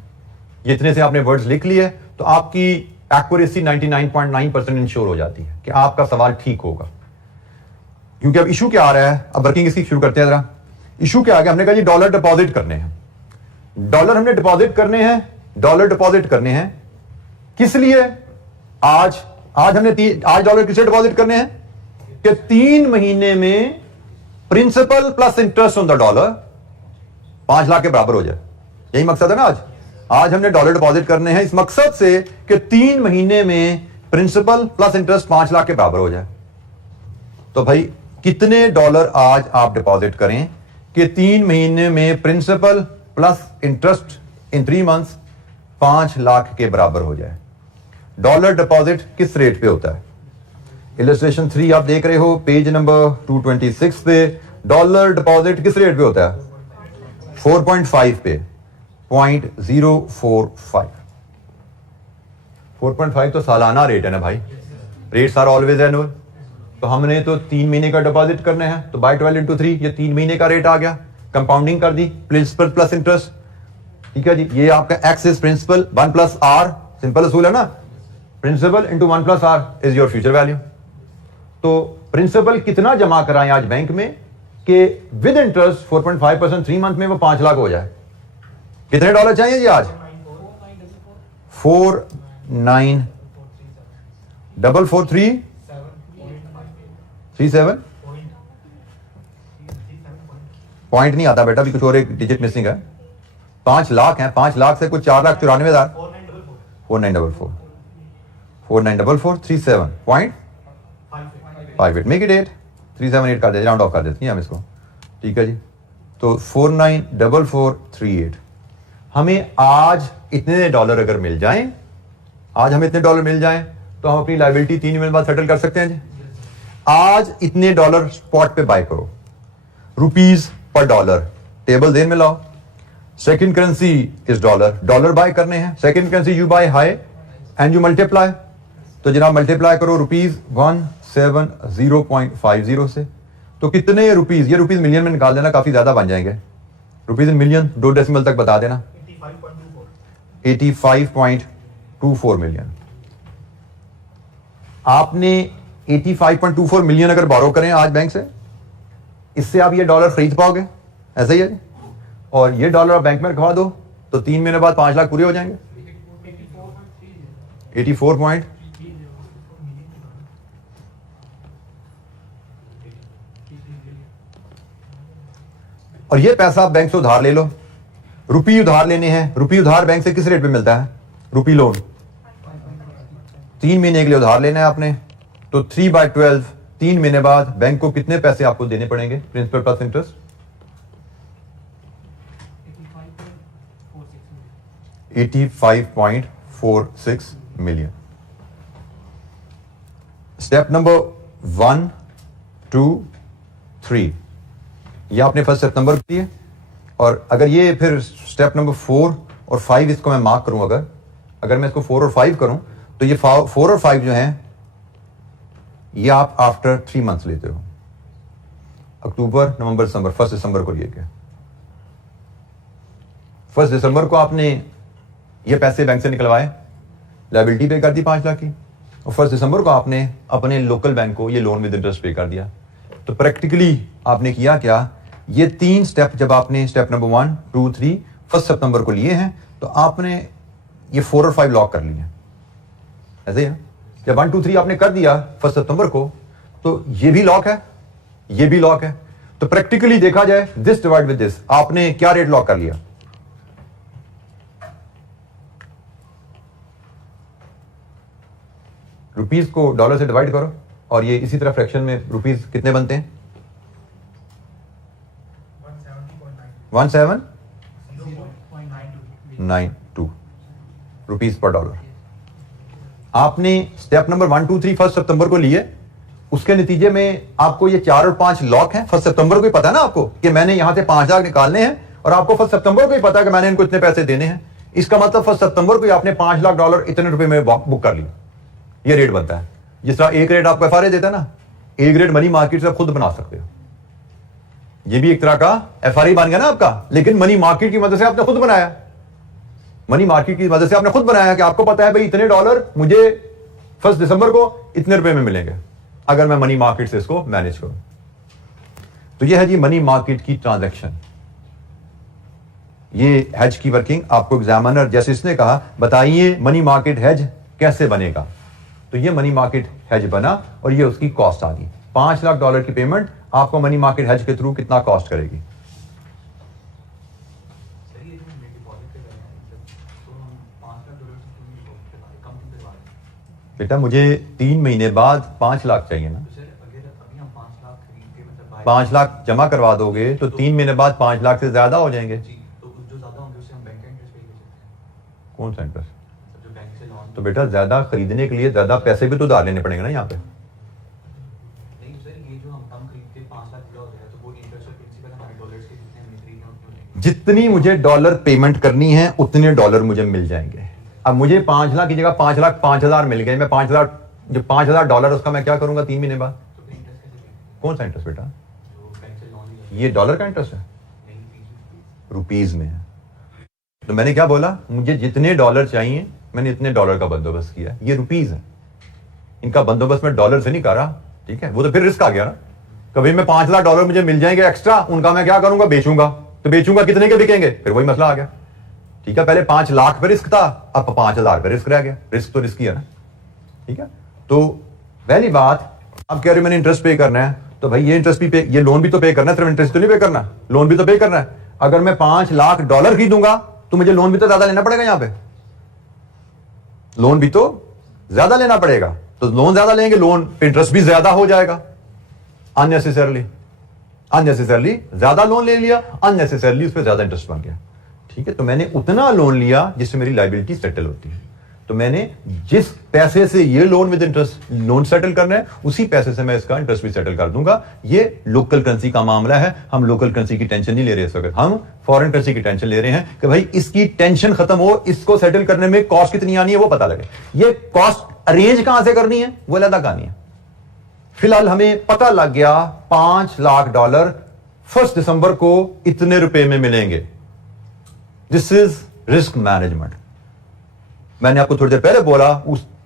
ये इतने से आपने वर्ड्स लिख लिए तो आपकी एक्यूरेसी 99.9% इंश्योर हो जाती है कि आपका सवाल ठीक होगा। क्योंकि अब इशू क्या आ रहा है, अब वर्किंग इसकी शुरू करते हैं जरा। इशू क्या आ गया, हमने कहा जी डॉलर डिपॉजिट करने हैं, डॉलर हमने डिपॉजिट करने हैं, डॉलर डिपॉजिट करने हैं किस लिए, आज हमने आज डॉलर किससे डिपॉजिट करने हैं कि 3 महीने में principal plus interest on the dollar 5 lakh के बराबर हो जाए। यही मकसद है ना, आज हमने डॉलर डिपॉजिट करने हैं इस मकसद से कि 3 महीने में प्रिंसिपल प्लस इंटरेस्ट 5 लाख के बराबर हो जाए। तो भाई कितने डॉलर आज आप डिपॉजिट करें कि 3 महीने में principal plus interest in 3 months 5 lakh के बराबर हो जाए। डॉलर डिपॉजिट किस रेट पे होता है, इलस्ट्रेशन 3 आप देख रहे हो पेज नंबर 226 पे, डॉलर डिपॉजिट किस रेट पे होता है, 4.5 पे, 0.045। 4.5 तो सालाना रेट है ना भाई, रेट्स आर ऑलवेज एनुअल। तो हमने तो 3 महीने का डिपॉजिट करना है, तो बाय 12 × 3 ये 3 महीने का रेट आ गया, कंपाउंडिंग कर दी, प्रिंसिपल प्लस इंटरेस्ट, ठीक है जी। ये आपका X is principal, 1 + r, simple असूल है ना, principal into 1 + r is your future value. तो प्रिंसिपल कितना जमा कराएं आज बैंक में कि विद इंटरेस्ट 4.5% 3 मंथ में वो 5 लाख हो जाए। कितने डॉलर चाहिए जी आज, 4944337 पॉइंट नहीं आता बेटा, भी कुछ और एक डिजिट मिसिंग है। 5 लाख है, 5 लाख से कुछ 4,94,000, 494437.58 मेक इट 8 378 कर देते, राउंड ऑफ कर देते हैं हम इसको, ठीक है जी। तो 494438 हमें आज इतने डॉलर अगर मिल जाएं, आज हमें इतने डॉलर मिल जाएं तो हम अपनी लायबिलिटी 3 महीने बाद सेटल कर सकते हैं जी। आज इतने डॉलर स्पॉट पे बाय करो, rupees per dollar, table then में लाओ। Second currency is dollar, dollar buy करने हैं, second currency you buy high and you multiply, तो जनाब मल्टीप्लाई करो रुपीज 170.50 से, तो कितने रुपीज, ये रुपीज मिलियन में निकाल देना, काफी ज्यादा बन जाएंगे, रुपीज इन मिलियन 2 डेसिमल तक बता देना, 85.24 मिलियन। आपने 85.24 मिलियन अगर बोरो करें आज बैंक से, इससे आप ये डॉलर खरीद पाओगे? ऐसा ही है। और ये डॉलर आप बैंक में रखवा दो तो 3 महीने बाद 5 लाख पूरे हो जाएंगे। 84 पॉइंट और ये पैसा आप बैंक से उधार ले लो। रुपी उधार लेने हैं। रुपी उधार बैंक से किस रेट पे मिलता है? रुपी लोन 3 महीने के लिए उधार लेना है आपने, तो 3/12 3 महीने बाद बैंक को कितने पैसे आपको देने पड़ेंगे principal plus interest? 85.46 million. Step number 1, 2, 3 ये आपने 1 सितंबर को दिए। और अगर ये फिर स्टेप नंबर 4 और 5 इसको मैं मार्क करूं, अगर मैं इसको 4 और 5 करूं तो ये 4 और 5 जो हैं ये आप आफ्टर 3 मंथ्स लेते हो। अक्टूबर, नवंबर, दिसंबर, 1 दिसंबर को लिए गए। 1 दिसंबर को आपने ये पैसे बैंक से निकलवाए, लायबिलिटी पे कर दी 5 लाख की, और 1 दिसंबर को आपने अपने लोकल बैंक को ये लोन विद इंटरेस्ट पे कर दिया। तो प्रैक्टिकली आपने किया क्या? ये 3 स्टेप जब आपने स्टेप नंबर 1, 2, 3 1 सितंबर को लिए हैं तो आपने ये 4 और 5 लॉक कर लिए हैं। ऐसे ही है। जब 1, 2, 3 आपने कर दिया 1 सितंबर को तो ये भी लॉक है, ये भी लॉक है। तो प्रैक्टिकली देखा जाए दिस डिवाइड विद दिस, आपने क्या रेट लॉक कर लिया? रुपीस को डॉलर से डिवाइड करो और ये इसी तरह फ्रैक्शन में रुपीस कितने बनते हैं? 17.92 रुपीस पर डॉलर। आपने स्टेप नंबर 1, 2, 3 1 सितंबर को लिए, उसके नतीजे में आपको ये 4 और 5 लॉक हैं। 1 सितंबर को ही पता है ना आपको कि मैंने यहां से 5 लाख निकालने हैं, और आपको 1 सितंबर को ही पता है कि मैंने इनको इतने पैसे देने हैं। इसका मतलब 1 सितंबर को ही आपने 5 लाख डॉलर इतने रुपए में बुक कर लिया। ये रेट बनता है। जिस तरह एक रेट आपको एफआरए देता है ना, एक रेट मनी मार्केट से आप खुद बना सकते हो। ये भी एक तरह का एफआरए बन गया ना आपका, लेकिन मनी मार्केट की मदद से आपने खुद बनाया। मनी मार्केट की मदद से आपने खुद बनाया कि आपको पता है भाई इतने डॉलर मुझे 1 दिसंबर को इतने रुपए में मिलेंगे अगर मैं मनी मार्केट से इसको मैनेज करूं। तो ये है जी मनी मार्केट की ट्रांजैक्शन। ये हेज की वर्किंग आपको एग्जामिनर जैसे इसने कहा बताइए मनी मार्केट हेज कैसे बनेगा, तो ये मनी मार्केट हेज बना और ये उसकी कॉस्ट आ गई। 5 लाख डॉलर की पेमेंट आपको मनी मार्केट हेज के थ्रू कितना कॉस्ट करेगी? बेटा मुझे 3 महीने बाद 5 लाख चाहिए ना। 5 लाख जमा करवा दोगे तो 3 महीने बाद 5 लाख से ज्यादा हो जाएंगे। कौन सा इंटरेस्ट? तो बेटा ज्यादा खरीदने के लिए ज्यादा पैसे भी तो उधार लेने पड़ेंगे ना यहाँ पे। जितनी मुझे डॉलर पेमेंट करनी है उतने डॉलर मुझे मिल जाएंगे। अब मुझे 5 लाख की जगह 5 लाख 5,000 मिल गए, मैं 5 लाख जो 5,000 डॉलर उसका मैं क्या करूंगा 3 महीने बाद? कौन सा इंटरेस्ट बेटा? ये डॉलर का इंटरेस्ट है, रुपीज में है। तो मैंने क्या बोला, मुझे जितने डॉलर चाहिए मैंने इतने डॉलर का बंदोबस्त किया। ये रुपीज है, इनका बंदोबस्त मैं डॉलर से नहीं कर रहा, ठीक है? वो तो फिर रिस्क आ गया ना। कभी मैं 5 लाख डॉलर मुझे मिल जाएंगे एक्स्ट्रा, उनका मैं क्या करूंगा? बेचूंगा। तो बेचूंगा कितने के बिकेंगे? फिर वही मसला आ गया, ठीक है? पहले 5 लाख पे रिस्क था, अब 5,000 पे रिस्क रह गया। रिस्क तो रिस्क ही है ना, ठीक है? तो पहली बात आप कह रहे हो मैंने इंटरेस्ट पे करना है, तो भाई ये इंटरेस्ट भी पे, ये लोन भी तो पे करना है, सिर्फ इंटरेस्ट तो नहीं पे करना, लोन भी तो पे करना है। अगर मैं 5 लाख डॉलर खरीदूंगा तो मुझे लोन भी तो ज्यादा लेना पड़ेगा। यहां पे लोन भी तो ज्यादा लेना पड़ेगा, तो लोन ज्यादा लेंगे, लोन पे इंटरेस्ट भी ज्यादा हो जाएगा। अननेसेसरली ज्यादा लोन ले लिया, अननेसेसरली उस पर ज्यादा इंटरेस्ट बन गया, ठीक है? तो मैंने उतना लोन लिया जिससे मेरी लायबिलिटी सेटल होती है। तो मैंने जिस पैसे से ये loan with interest loan settle करना है उसी पैसे से मैं इसका इंटरेस्ट भी सेटल कर दूंगा। ये लोकल करेंसी का मामला है, हम लोकल करेंसी की टेंशन नहीं ले रहे इस वक्त, हम फॉरेन करेंसी की टेंशन ले रहे हैं कि भाई इसकी टेंशन खत्म हो, इसको सेटल करने में कॉस्ट कितनी आनी है वो पता लगे। ये कॉस्ट अरेंज कहां से करनी है वो अलग कहानी है। फिलहाल हमें पता लग गया 5 लाख डॉलर 1 दिसंबर को इतने रुपए में मिलेंगे। This is risk management. मैंने आपको थोड़ी देर पहले बोला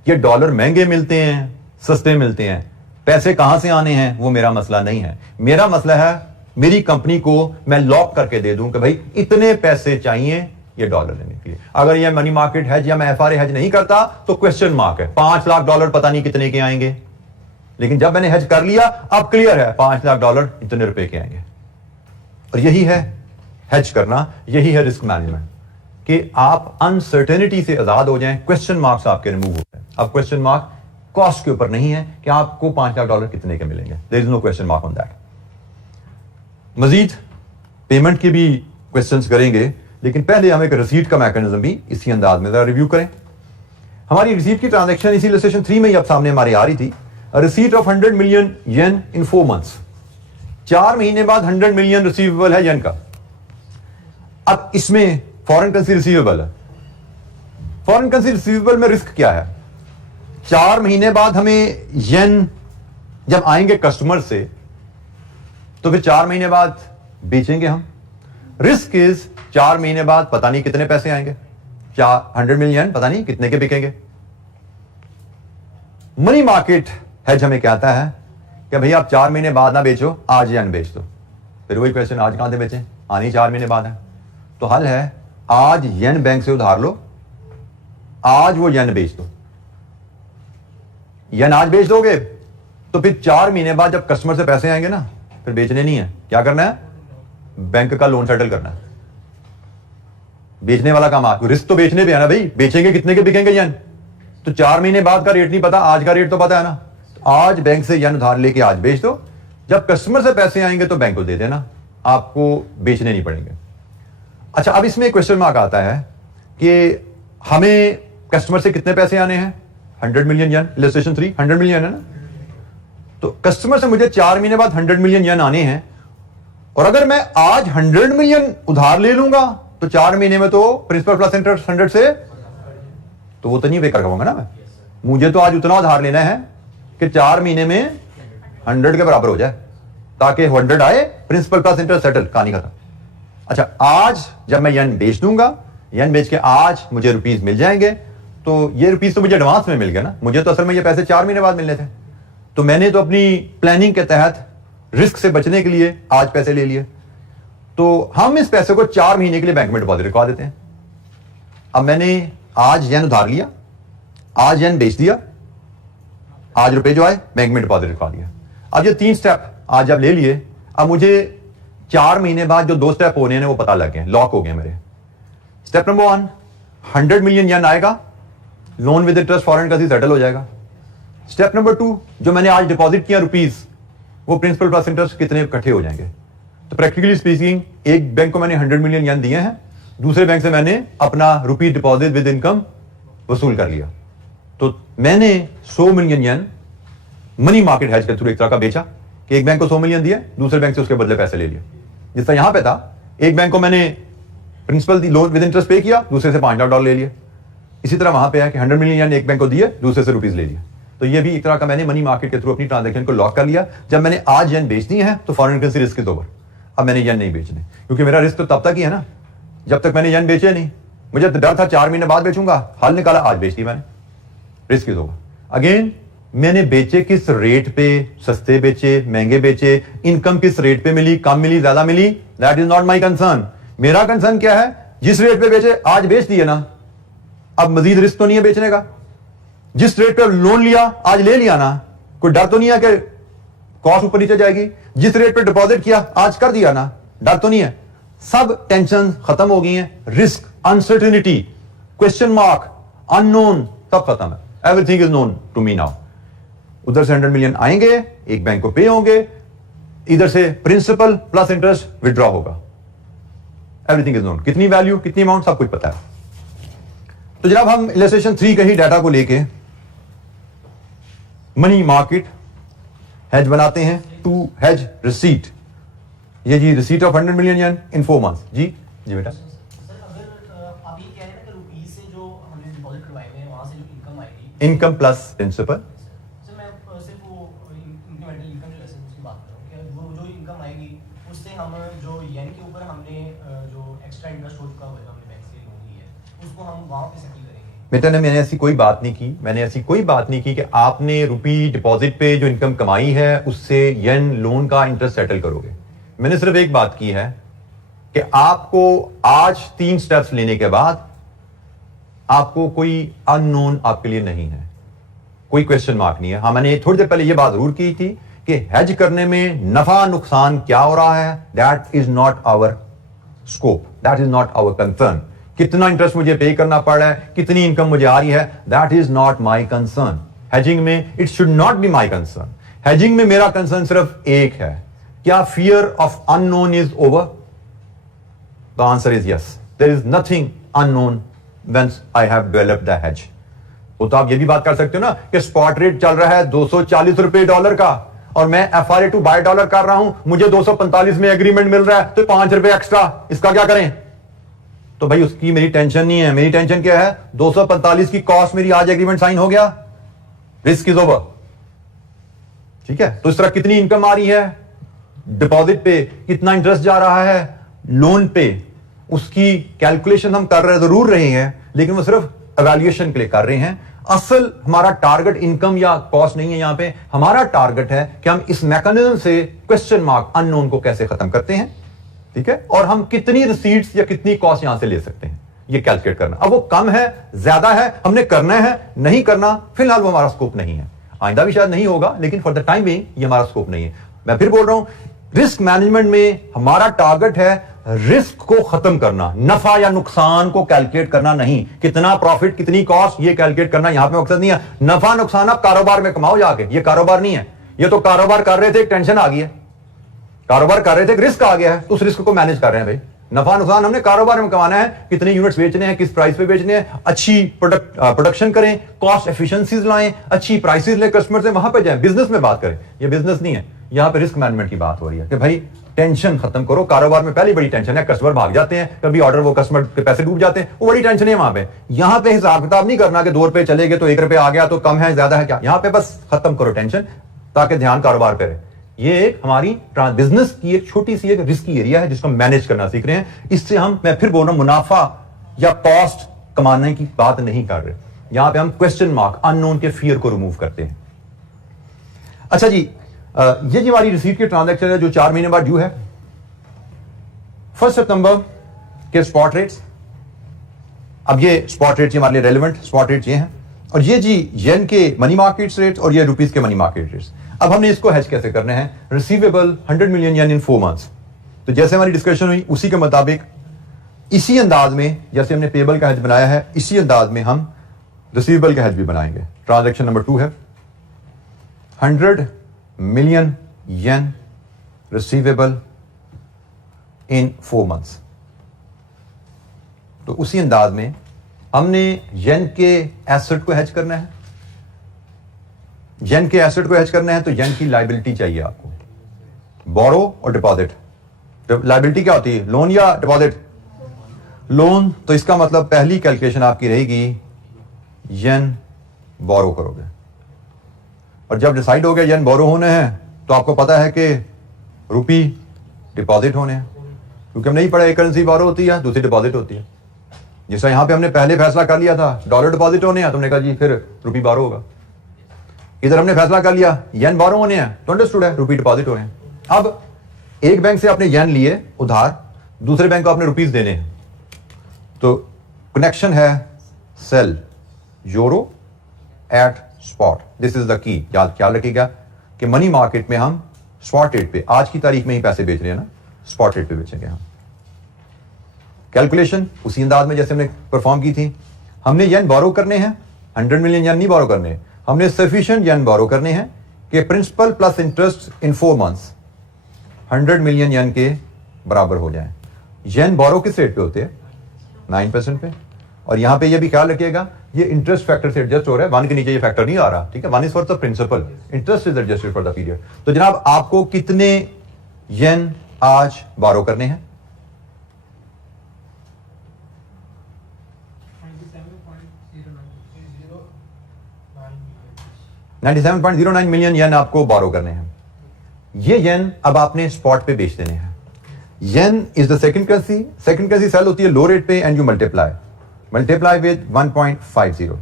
ये डॉलर महंगे मिलते हैं, सस्ते मिलते हैं, पैसे कहां से आने हैं वो मेरा मसला नहीं है। मेरा मसला है मेरी कंपनी को मैं लॉक करके दे दूं कि भाई इतने पैसे चाहिए ये डॉलर लेने के लिए। अगर ये मनी मार्केट हेज या मैं एफआरए हेज नहीं करता तो क्वेश्चन मार्क है, 5 लाख डॉलर पता नहीं कितने के आएंगे। लेकिन जब मैंने हेज कर लिया अब क्लियर है 5 लाख डॉलर इतने रुपए के आएंगे। और यही है हेज करना, यही है रिस्क मैनेजमेंट, कि आप अनसर्टेनिटी से आजाद हो जाएं, क्वेश्चन मार्क्स आपके रिमूव हो जाए। अब क्वेश्चन मार्क कॉस्ट के ऊपर नहीं है कि आपको 5 लाख डॉलर कितने के मिलेंगे, there is no question mark on that. मजीद पेमेंट के भी क्वेश्चंस करेंगे, लेकिन पहले हम एक रिसीट का मैकेनिज्म भी इसी अंदाज में जरा रिव्यू करें। हमारी रिसीट की ट्रांजैक्शन इसी इलस्ट्रेशन 3 में ही अब सामने हमारी आ रही थी। Receipt of 100 million yen in 4 months, 4 महीने बाद 100 मिलियन रिसीवेबल है येन का। अब इसमें फॉरेन करेंसी रिसीवेबल है। फॉरेन करेंसी रिसीवेबल में रिस्क क्या है? 4 महीने बाद हमें येन जब आएंगे कस्टमर से तो फिर 4 महीने बाद बेचेंगे हम। रिस्क इज 4 महीने बाद पता नहीं कितने पैसे आएंगे, 100 मिलियन पता नहीं कितने के बिकेंगे। मनी मार्केट हेज हमें कहता है कि भैया आप 4 महीने बाद ना बेचो, आज येन बेच दो। फिर वही क्वेश्चन, आज कहां से बेचें, आनी 4 महीने बाद है। तो हल है आज येन बैंक से उधार लो, आज वो येन बेच दो। येन आज बेच दोगे तो फिर 4 महीने बाद जब कस्टमर से पैसे आएंगे ना, फिर बेचने नहीं है, क्या करना है, बैंक का लोन सेटल करना है। बेचने वाला काम आपको, रिस्क तो बेचने पे है ना भाई, बेचेंगे कितने के बिकेंगे येन, तो 4 महीने बाद का रेट नहीं पता, आज का रेट तो पता है ना। तो आज बैंक से येन उधार लेके आज बेच दो, जब कस्टमर से पैसे आएंगे तो बैंक को दे देना, आपको बेचने नहीं पड़ेंगे। अच्छा, अब इसमें क्वेश्चन मार्क आता है कि हमें कस्टमर से कितने पैसे आने हैं, 100 मिलियन येन, इलस्ट्रेशन 3 100 मिलियन है ना। तो कस्टमर से मुझे 4 महीने बाद 100 मिलियन येन आने हैं, और अगर मैं आज 100 मिलियन उधार ले लूंगा तो 4 महीने में तो प्रिंसिपल प्लस इंटरेस्ट 100 से, तो वो तो नहीं बेकार कहूंगा ना मैं। मुझे तो आज उतना उधार लेना है कि 4 महीने में 100 के बराबर हो जाए, ताकि 100 आए, प्रिंसिपल प्लस इंटरेस्ट सेटल, कहानी खत्म। अच्छा, आज जब मैं येन बेच दूंगा, येन बेच के आज मुझे रुपीज मिल जाएंगे, तो ये रुपीज तो मुझे एडवांस में मिल गया ना, मुझे तो असल में ये पैसे 4 महीने बाद मिलने थे। तो मैंने तो अपनी प्लानिंग के तहत रिस्क से बचने के लिए आज पैसे ले लिए, तो हम इस पैसे को 4 महीने के लिए बैंक में डिपॉजिट रखवा देते हैं। अब मैंने आज येन उधार लिया, आज येन बेच दिया, आज रुपए जो आए बैंक में डिपॉजिट रखवा दिया। अब ये 3 स्टेप आज जब ले लिए, अब मुझे 4 महीने बाद जो 2 स्टेप होने हैं वो पता लग गए, लॉक हो गए मेरे। स्टेप नंबर 1, 100 मिलियन येन आएगा, loan with interest foreign currency settle हो जाएगा। स्टेप नंबर 2, जो मैंने आज डिपॉजिट किया रुपीज, वो प्रिंसिपल प्लस इंटरेस्ट कितने इकट्ठे हो जाएंगे। तो प्रैक्टिकली स्पीकिंग, एक बैंक को मैंने 100 मिलियन येन दिए हैं, दूसरे बैंक से मैंने अपना रुपी डिपॉजिट विद इनकम वसूल कर लिया। तो मैंने 100 मिलियन येन मनी मार्केट हेज के थ्रू एक तरह का बेचा, कि एक बैंक को 100 मिलियन दिया, दूसरे बैंक से उसके बदले पैसे ले लिए। जिस तरह यहां पे था, एक बैंक को मैंने प्रिंसिपल लोन विद इंटरेस्ट पे किया, दूसरे से 5 लाख डॉलर ले लिए। इसी तरह वहां पे है कि 100 मिलियन एक बैंक को दिए, दूसरे से रुपीज ले लिए। तो ये भी एक तरह का मैंने मनी मार्केट के थ्रू अपनी ट्रांजैक्शन को लॉक कर लिया। जब मैंने आज येन बेचनी है तो foreign currency risk is over, अब मैंने येन नहीं बेचने, क्योंकि मेरा रिस्क तो तब तक ही है ना जब तक मैंने येन बेचे नहीं। मुझे डर था 4 महीने बाद बेचूंगा, हाल निकाला आज बेच दी मैंने, रिस्क इज ओवर। अगेन, मैंने बेचे किस रेट पे, सस्ते बेचे, महंगे बेचे, इनकम किस रेट पे मिली, कम मिली, ज्यादा मिली, that is not my concern. मेरा कंसर्न क्या है, जिस रेट पे बेचे आज बेच दिए ना, अब मजीद रिस्क तो नहीं है बेचने का। जिस रेट पे लोन लिया आज ले लिया ना, कोई डर तो नहीं है कि कॉस्ट ऊपर नीचे जाएगी। जिस रेट पे डिपॉजिट किया आज कर दिया ना, डर तो नहीं है। सब टेंशन खत्म हो गई हैं, risk, uncertainty, question mark, unknown, सब खत्म है। Everything is known to me now. उधर से 100 मिलियन आएंगे, एक बैंक को पे होंगे, इधर से प्रिंसिपल प्लस इंटरेस्ट विड्रॉ होगा, एवरीथिंग इज नोन। कितनी वैल्यू, कितनी अमाउंट, सब कुछ पता है। तो जनाब, हम इलस्ट्रेशन 3 के ही डाटा को लेके मनी मार्केट हेज बनाते हैं टू हेज रिसीट। ये जी receipt of 100 million yen in 4 months. जी बेटा। सर, अगर आप ये कह रहे हैं ना कि रुपीज से जो हमने डिपॉजिट करवाए हैं वहां से जो इनकम आएगी, इनकम प्लस प्रिंसिपल, सर मैं सिर्फ वो इंक्रीमेंटल इनकम जो है उसकी बात कर रहा हूं कि वो जो इनकम आएगी उससे हम जो येन के ऊपर हमने जो एक्स्ट्रा इंटरेस्ट हो चुका है, हमने बैंक से लोन लिया है, उसको हम वहां पे सेटल करेंगे। मैंने ऐसी कोई बात नहीं की, मैंने ऐसी कोई बात नहीं की कि आपने रुपी डिपॉजिट पे जो इनकम कमाई है उससे येन लोन का इंटरेस्ट सेटल करोगे। मैंने सिर्फ एक बात की है कि आपको आज 3 स्टेप्स लेने के बाद आपको कोई अननोन आपके लिए नहीं है, कोई क्वेश्चन मार्क नहीं है। हाँ, मैंने थोड़ी देर पहले ये बात जरूर की थी कि हेज करने में नफा नुकसान क्या हो रहा है, that is not our scope, that is not our concern. कितना इंटरेस्ट मुझे पे करना पड़ रहा है, कितनी इनकम मुझे आ रही है, that is not my concern. Hedging में it should not be my concern. Hedging में मेरा कंसर्न सिर्फ एक है, क्या fear of unknown is over? The answer is yes, there is nothing unknown when I have developed the hedge. वो तो आप ये भी बात कर सकते हो ना कि स्पॉट रेट चल रहा है 240 रुपए डॉलर का और मैं FRA टू बाय डॉलर कर रहा हूं, मुझे 245 में एग्रीमेंट मिल रहा है, तो 5 रुपए एक्स्ट्रा, इसका क्या करें? तो भाई उसकी मेरी टेंशन नहीं है। मेरी टेंशन क्या है? 245 की कॉस्ट मेरी आज एग्रीमेंट साइन हो गया, रिस्क इज ओवर। ठीक है, तो इस तरह कितनी इनकम आ रही है डिपॉजिट पे, कितना इंटरेस्ट जा रहा है लोन पे, उसकी कैलकुलेशन हम कर रहे जरूर रहे हैं, लेकिन वो सिर्फ एवेल्युएशन के लिए कर रहे हैं। असल हमारा टारगेट इनकम या कॉस्ट नहीं है। यहां पे हमारा टारगेट है कि हम इस मैकेनिज्म से क्वेश्चन मार्क अननोन को कैसे खत्म करते हैं, ठीक है, और हम कितनी रिसीट्स या कितनी कॉस्ट यहां से ले सकते हैं, ये कैलकुलेट करना। अब वो कम है, ज्यादा है, हमने करना है, नहीं करना, फिलहाल वो हमारा स्कोप नहीं है। आइंदा भी शायद नहीं होगा, लेकिन फॉर द टाइम बीइंग ये हमारा स्कोप नहीं है। मैं फिर बोल रहा हूं, रिस्क मैनेजमेंट में हमारा टारगेट है रिस्क को खत्म करना, नफा या नुकसान को कैलकुलेट करना नहीं, कितना प्रॉफिट कितनी कॉस्ट ये कैलकुलेट करना यहां पे मकसद नहीं है। नफा नुकसान आप कारोबार में कमाओ जाके, ये कारोबार नहीं है। ये तो कारोबार कर रहे थे, एक टेंशन आ गई है, कारोबार कर रहे थे, रिस्क आ गया है, तो उस रिस्क को मैनेज कर रहे हैं। भाई नफा नुकसान हमने कारोबार में कमाना है, कितने यूनिट्स बेचने हैं, किस प्राइस पे बेचने हैं, अच्छी प्रोडक्शन करें, कॉस्ट एफिशिएंसीज लाएं, अच्छी प्राइसेस ले कस्टमर से, वहां पे जाएं, बिजनेस में बात करें। ये बिजनेस नहीं है, यहां पे रिस्क मैनेजमेंट की बात हो रही है कि भाई टेंशन खत्म करो। कारोबार में पहली बड़ी टेंशन है, कस्टमर भाग जाते हैं, कभी ऑर्डर वो कस्टमर के पैसे डूब जाते हैं, वो बड़ी टेंशन है वहां पे। यहां पे हिसाब किताब नहीं करना कि 2 रुपए चले गए तो 1 रुपए आ गया तो कम है ज्यादा है क्या, यहां पे बस खत्म करो टेंशन, ताकि ध्यान कारोबार पे रहे। ये एक हमारी बिजनेस की एक छोटी सी एक रिस्की एरिया है जिसको हम मैनेज करना सीख रहे हैं। इससे हम, मैं फिर बोल रहा हूं, मुनाफा या कॉस्ट कमाने की बात नहीं कर रहे। यहां पे हम क्वेश्चन मार्क अननोन के फियर को रिमूव करते हैं। अच्छा जी, ये जो हमारी रिसीट की ट्रांजैक्शन है जो 4 महीने बाद ड्यू है, 1 सितंबर के स्पॉट रेट्स। अब ये स्पॉट रेट्स हमारे लिए रेलेवेंट स्पॉट रेट्स ये हैं, और ये जी येन के मनी मार्केट रेट्स और ये रुपीस के मनी मार्केट रेट्स। अब हमने इसको हेज कैसे करने हैं? Receivable 100 million yen in 4 months. तो जैसे हमारी डिस्कशन हुई उसी के मुताबिक, इसी अंदाज में जैसे हमने पेबल का हेज बनाया है, इसी अंदाज में हम रिसीवेबल का हेज भी बनाएंगे। ट्रांजैक्शन नंबर 2 है 100 मिलियन येन रिसीवेबल इन 4 मंथ्स। तो उसी अंदाज में हमने येन के एसेट को हेज करना है। येन के एसेट को हेज करना है तो येन की लायबिलिटी चाहिए आपको, बोरो और डिपॉजिट। लायबिलिटी क्या होती है, लोन या डिपॉजिट? लोन। तो इसका मतलब पहली कैलकुलेशन आपकी रहेगी येन बोरो करोगे, और जब डिसाइड हो गया येन बोरो होने हैं तो आपको पता है कि रुपी डिपॉजिट होने हैं, क्योंकि हम नहीं पढ़ा एक करेंसी बोरो होती है, दूसरी डिपॉजिट होती है। जैसा यहां पे हमने पहले फैसला कर लिया था डॉलर डिपॉजिट होने हैं, तुमने कहा जी फिर रुपी बोरो होगा। इधर हमने फैसला कर लिया येन बोरो होने हैं, तो अंडरस्टूड है रुपी डिपॉजिट होने हैं। अब एक बैंक से आपने येन लिए उधार, दूसरे बैंक को आपने रुपीस देने हैं, तो कनेक्शन है sell euro at spot. This is the key. याद ख्याल रखिएगा कि मनी मार्केट में हम स्पॉट रेट पे आज की तारीख में ही पैसे बेच रहे हैं ना, स्पॉट रेट पे बेचेंगे हम। कैलकुलेशन उसी अंदाज में जैसे हमने परफॉर्म की थी। हमने येन बोरो करने हैं, 100 मिलियन येन नहीं बोरो करने, हमने सफिशिएंट येन बोरो करने हैं कि principal plus interest in 4 months 100 million yen के बराबर हो जाए। येन बोरो किस रेट पे होते हैं? 9% पे। और यहां पे ये भी ख्याल रखिएगा ये इंटरेस्ट फैक्टर से एडजस्ट हो रहा है, 1 के नीचे ये फैक्टर नहीं आ रहा, ठीक है। 1 is for the principal, interest is adjusted for the period. तो जनाब आपको कितने येन आज बोरो करने हैं? 97.09 मिलियन येन आपको बोरो करने हैं। ये येन अब आपने स्पॉट पे बेच देने हैं। Yen is the second currency. Second currency sell होती है लो रेट पे and you multiply. Multiply with 1.50,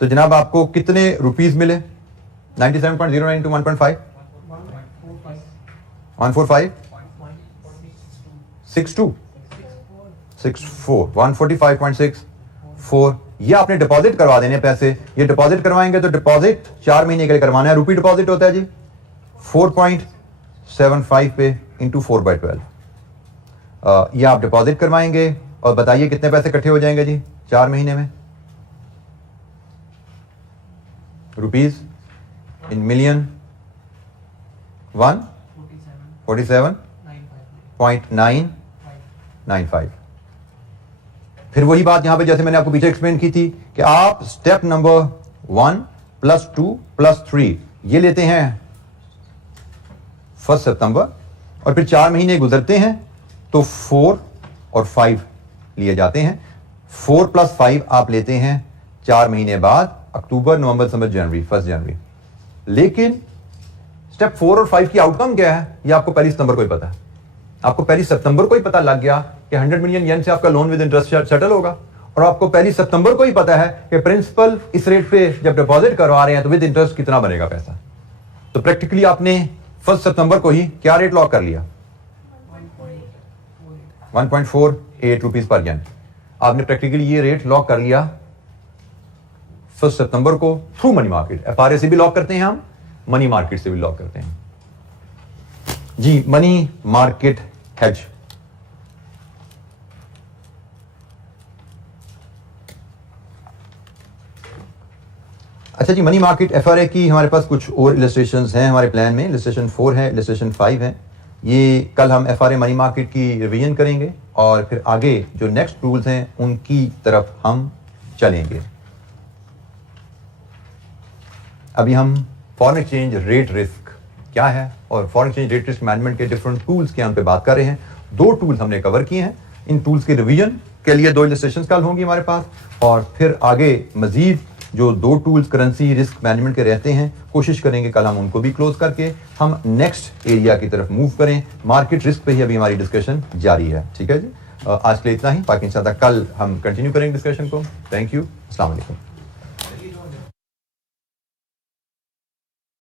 तो जनाब आपको कितने रुपीस मिले? 97.09 into 1.5 145 62 64 145.64। ये आपने डिपॉजिट करवा देने पैसे। ये डिपॉजिट करवाएंगे तो डिपॉजिट 4 महीने के लिए करवाना है। रुपी डिपॉजिट होता है जी 4.75 पे इंटू 4/12। ये आप डिपॉजिट करवाएंगे और बताइए कितने पैसे इकट्ठे हो जाएंगे जी 4 महीने में? Rupees in million 147.995। फिर वही बात यहां पे जैसे मैंने आपको पीछे एक्सप्लेन की थी कि आप स्टेप नंबर 1 + 2 + 3 ये लेते हैं 1 सितंबर, और फिर 4 महीने गुजरते हैं तो 4 और 5 लिए जाते हैं। 4 + 5 आप लेते हैं 4 महीने बाद, अक्टूबर, नवंबर, दिसंबर, जनवरी, 1 जनवरी। लेकिन स्टेप 4 और 5 की आउटकम क्या है ये आपको 1 सितंबर को ही पता है। आपको 1 सितंबर को ही पता लग गया कि 100 मिलियन येन से आपका लोन विद इंटरेस्ट सेटल होगा, और आपको 1 सितंबर को ही पता है कि प्रिंसिपल इस रेट पे जब डिपॉजिट करवा रहे हैं तो विद इंटरेस्ट कितना बनेगा पैसा। तो प्रैक्टिकली आपने 1 सितंबर को ही क्या रेट लॉक कर लिया? 1.48 रुपीज पर येन। आपने प्रैक्टिकली ये रेट लॉक कर लिया 1 सितंबर को थ्रू मनी मार्केट। एफआरए से भी लॉक करते हैं हम, मनी मार्केट से भी लॉक करते हैं जी। मनी मार्केट हेज, अच्छा जी। मनी मार्केट एफआरए की हमारे पास कुछ और इलस्ट्रेशंस हैं हमारे प्लान में। इलस्ट्रेशन 4 है, इलस्ट्रेशन 5 है। ये कल हम एफआरए मनी मार्केट की रिवीजन करेंगे और फिर आगे जो नेक्स्ट टूल्स हैं उनकी तरफ हम चलेंगे। अभी हम फॉरेन एक्सचेंज रेट रिस्क क्या है और foreign exchange rate risk management के डिफरेंट टूल्स के हम पे बात कर रहे हैं। 2 टूल्स हमने कवर किए हैं। इन टूल्स के रिवीजन के लिए 2 इलस्ट्रेशंस कल होंगी हमारे पास, और फिर आगे मजीद जो 2 टूल्स करेंसी रिस्क मैनेजमेंट के रहते हैं कोशिश करेंगे कल हम उनको भी क्लोज करके हम नेक्स्ट एरिया की तरफ मूव करें। मार्केट रिस्क पे ही अभी हमारी डिस्कशन जारी है। ठीक है जी, आज के लिए इतना ही। बाकी इंशाल्लाह कल हम कंटिन्यू करेंगे डिस्कशन को। थैंक यू, अस्सलाम वालेकुम।